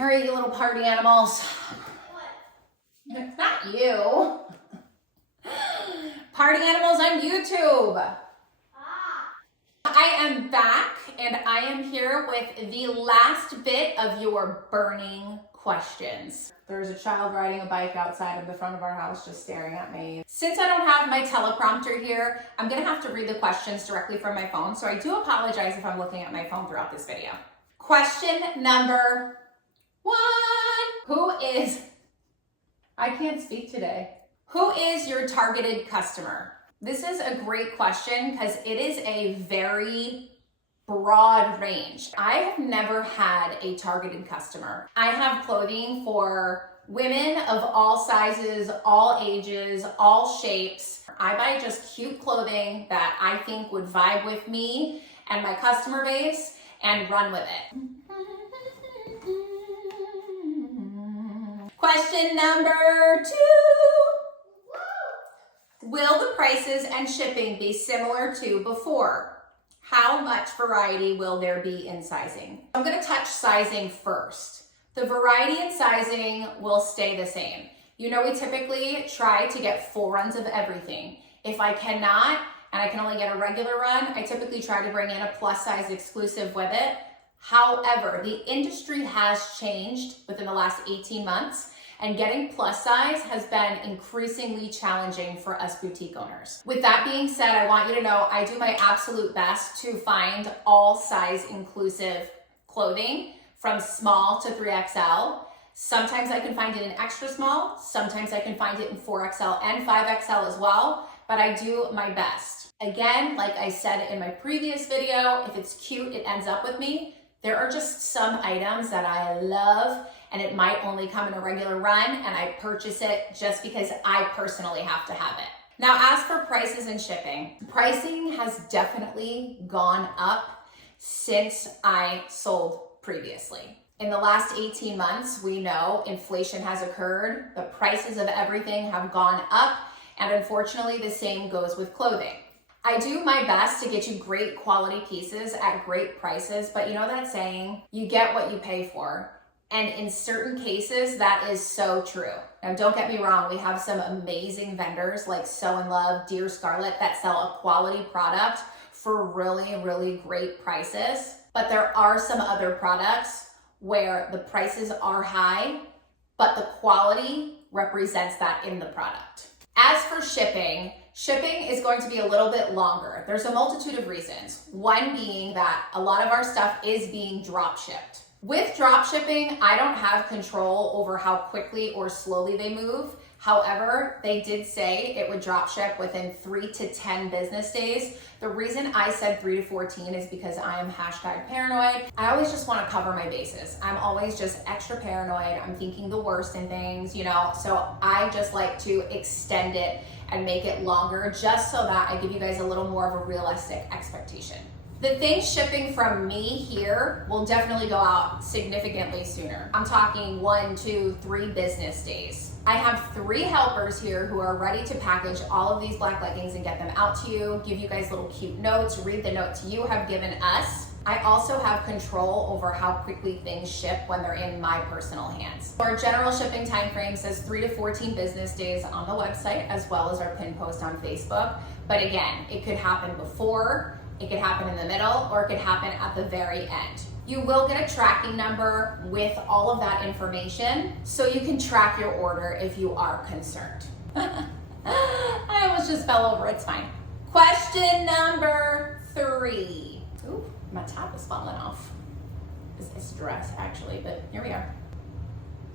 All right, you little party animals. It's not you. Party animals on YouTube. I am back and I am here with the last bit of your burning questions. There's a child riding a bike outside of the front of our house just staring at me. Since I don't have my teleprompter here, I'm gonna have to read the questions directly from my phone, so I do apologize if I'm looking at my phone throughout this video. Question number 1. I can't speak today. Who is your targeted customer? This is a great question because it is a very broad range. I have never had a targeted customer. I have clothing for women of all sizes, all ages, all shapes. I buy just cute clothing that I think would vibe with me and my customer base and run with it. Question number 2. Will the prices and shipping be similar to before? How much variety will there be in sizing? I'm gonna touch sizing first. The variety in sizing will stay the same. You know, we typically try to get full runs of everything. If I cannot, and I can only get a regular run, I typically try to bring in a plus size exclusive with it. However, the industry has changed within the last 18 months, and getting plus size has been increasingly challenging for us boutique owners. With that being said, I want you to know I do my absolute best to find all size inclusive clothing from small to 3XL. Sometimes I can find it in extra small, sometimes I can find it in 4XL and 5XL as well, but I do my best. Again, like I said in my previous video, if it's cute, it ends up with me. There are just some items that I love and it might only come in a regular run and I purchase it just because I personally have to have it. Now, as for prices and shipping, pricing has definitely gone up since I sold previously. In the last 18 months, we know inflation has occurred, the prices of everything have gone up, and unfortunately the same goes with clothing. I do my best to get you great quality pieces at great prices, but you know that saying, you get what you pay for. And in certain cases, that is so true. Now, don't get me wrong, we have some amazing vendors like So in Love, Dear Scarlett that sell a quality product for really, really great prices. But there are some other products where the prices are high, but the quality represents that in the product. As for shipping is going to be a little bit longer. There's a multitude of reasons. One being that a lot of our stuff is being drop shipped. With drop shipping, I don't have control over how quickly or slowly they move. However, they did say it would drop ship within 3 to 10 business days. The reason I said 3 to 14 is because I am #paranoid. I always just want to cover my bases. I'm always just extra paranoid. I'm thinking the worst in things, you know, so I just like to extend it and make it longer just so that I give you guys a little more of a realistic expectation. The things shipping from me here will definitely go out significantly sooner. I'm talking 1, 2, 3 business days. I have 3 helpers here who are ready to package all of these black leggings and get them out to you, give you guys little cute notes, read the notes you have given us. I also have control over how quickly things ship when they're in my personal hands. Our general shipping time frame says 3 to 14 business days on the website, as well as our pin post on Facebook. But again, it could happen before, it could happen in the middle, or it could happen at the very end. You will get a tracking number with all of that information so you can track your order if you are concerned. I almost just fell over, it's fine. Question number 3. Ooh, my top is falling off. It's dress actually, but here we are.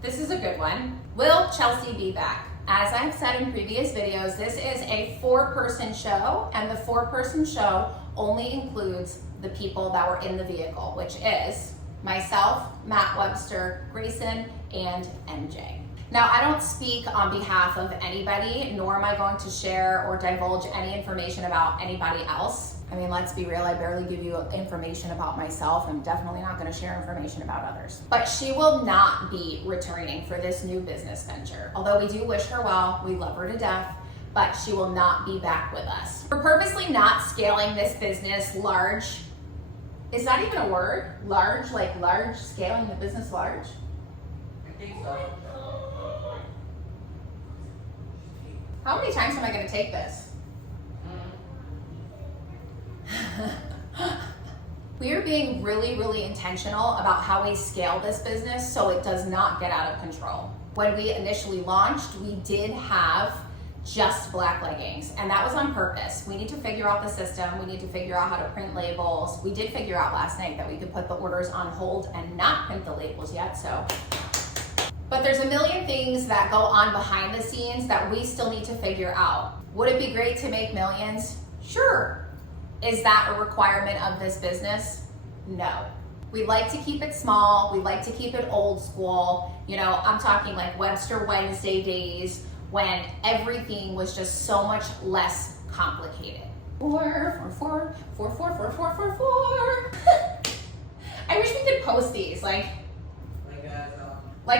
This is a good one. Will Chelsea be back? As I've said in previous videos, this is a 4-person show, and the 4-person show only includes the people that were in the vehicle, which is myself, Matt Webster, Grayson, and MJ. Now, I don't speak on behalf of anybody, nor am I going to share or divulge any information about anybody else. I mean, let's be real, I barely give you information about myself. I'm definitely not gonna share information about others. But she will not be returning for this new business venture. Although we do wish her well, we love her to death, but she will not be back with us. We're purposely not scaling this business large. Is that even a word? Large, like large, scaling the business large? How many times am I going to take this? We are being really, really intentional about how we scale this business so it does not get out of control. When we initially launched, we did have just black leggings, and that was on purpose. We need to figure out the system. We need to figure out how to print labels. We did figure out last night that we could put the orders on hold and not print the labels yet, so. But there's a million things that go on behind the scenes that we still need to figure out. Would it be great to make millions? Sure. Is that a requirement of this business? No. We like to keep it small. We like to keep it old school. You know, I'm talking like Webster Wednesday days when everything was just so much less complicated. 4, 4, 4, 4, 4, 4, 4, 4, 4. I wish we could post these like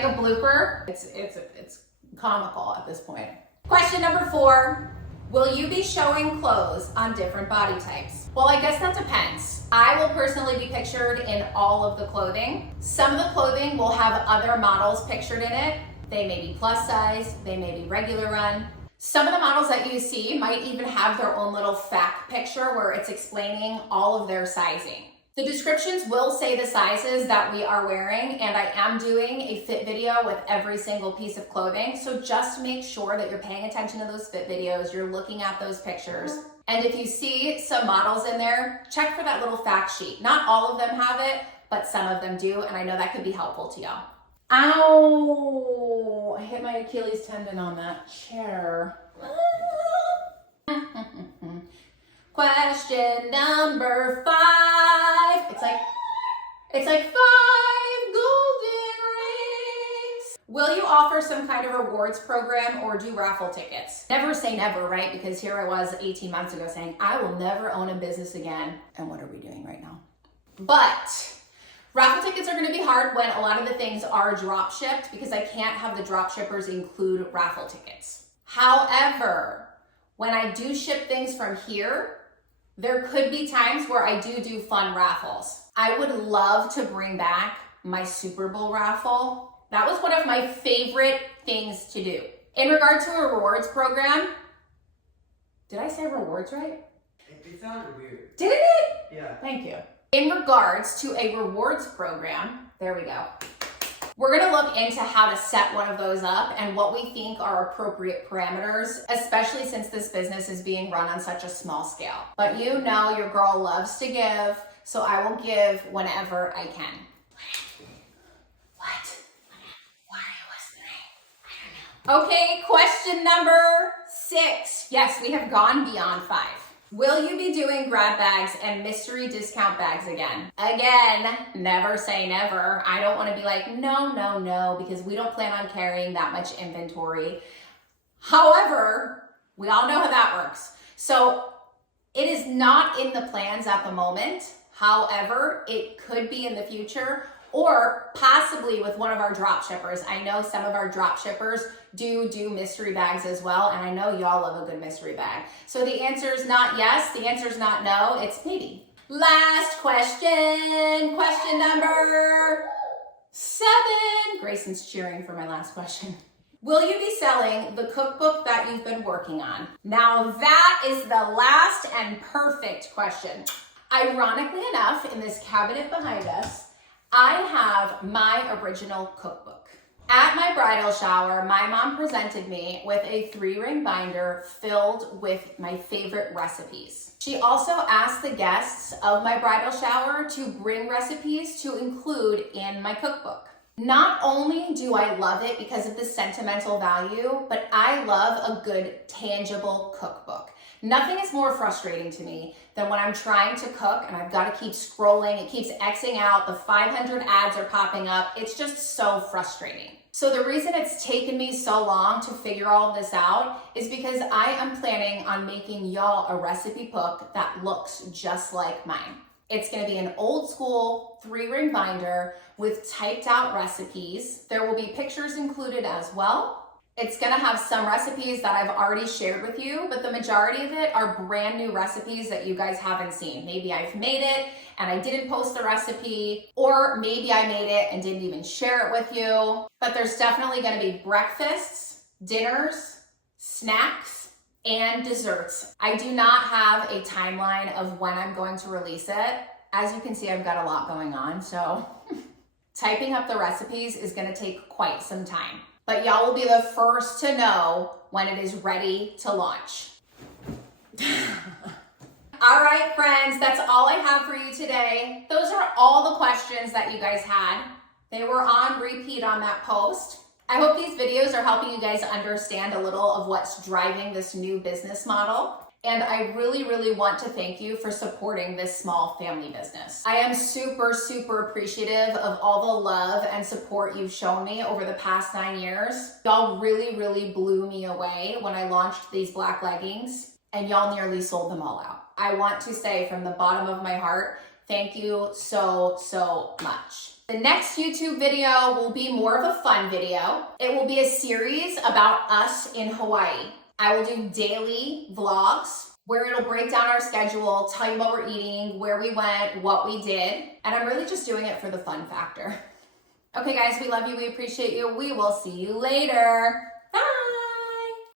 a blooper. It's comical at this point. Question number 4. Will you be showing clothes on different body types? Well, I guess that depends. I will personally be pictured in all of the clothing. Some of the clothing will have other models pictured in it. They may be plus size, they may be regular run. Some of the models that you see might even have their own little fact picture where it's explaining all of their sizing. The descriptions will say the sizes that we are wearing, and I am doing a fit video with every single piece of clothing. So just make sure that you're paying attention to those fit videos, you're looking at those pictures. And if you see some models in there, check for that little fact sheet. Not all of them have it, but some of them do, and I know that could be helpful to y'all. Ow! I hit my Achilles tendon on that chair. Question number 5. It's like 5 golden rings. Will you offer some kind of rewards program or do raffle tickets? Never say never, right? Because here I was 18 months ago saying, I will never own a business again. And what are we doing right now? But raffle tickets are gonna be hard when a lot of the things are drop shipped because I can't have the drop shippers include raffle tickets. However, when I do ship things from here, there could be times where I do fun raffles. I would love to bring back my Super Bowl raffle. That was one of my favorite things to do. In regard to a rewards program, did I say rewards right? It sounded weird. Didn't it? Yeah. Thank you. In regards to a rewards program, there we go. We're gonna look into how to set one of those up and what we think are appropriate parameters, especially since this business is being run on such a small scale. But you know your girl loves to give, so I will give whenever I can. What? Why are you listening? I don't know. Okay, question number 6. Yes, we have gone beyond 5. Will you be doing grab bags and mystery discount bags again? Again, never say never. I don't want to be like, no, because we don't plan on carrying that much inventory. However, we all know how that works. So it is not in the plans at the moment. However, it could be in the future or possibly with one of our drop shippers. I know some of our drop shippers do mystery bags as well, and I know y'all love a good mystery bag. So the answer is not yes, the answer is not no, it's maybe. Last question, question number 7. Grayson's cheering for my last question. Will you be selling the cookbook that you've been working on? Now that is the last and perfect question. Ironically enough, in this cabinet behind us, I have my original cookbook. At my bridal shower, my mom presented me with a 3-ring binder filled with my favorite recipes. She also asked the guests of my bridal shower to bring recipes to include in my cookbook. Not only do I love it because of the sentimental value, but I love a good tangible cookbook. Nothing is more frustrating to me than when I'm trying to cook and I've got to keep scrolling, it keeps Xing out, the 500 ads are popping up. It's just so frustrating. So the reason it's taken me so long to figure all this out is because I am planning on making y'all a recipe book that looks just like mine. It's gonna be an old school 3-ring binder with typed out recipes. There will be pictures included as well. It's gonna have some recipes that I've already shared with you, but the majority of it are brand new recipes that you guys haven't seen. Maybe I've made it and I didn't post the recipe, or maybe I made it and didn't even share it with you. But there's definitely gonna be breakfasts, dinners, snacks, and desserts. I do not have a timeline of when I'm going to release it. As you can see, I've got a lot going on, so typing up the recipes is gonna take quite some time. But y'all will be the first to know when it is ready to launch. All right, friends, that's all I have for you today. Those are all the questions that you guys had. They were on repeat on that post. I hope these videos are helping you guys understand a little of what's driving this new business model. And I really, really want to thank you for supporting this small family business. I am super, super appreciative of all the love and support you've shown me over the past 9 years. Y'all really, really blew me away when I launched these black leggings, and y'all nearly sold them all out. I want to say from the bottom of my heart, thank you so, so much. The next YouTube video will be more of a fun video. It will be a series about us in Hawaii. I will do daily vlogs where it'll break down our schedule, tell you what we're eating, where we went, what we did. And I'm really just doing it for the fun factor. Okay guys, we love you, we appreciate you. We will see you later.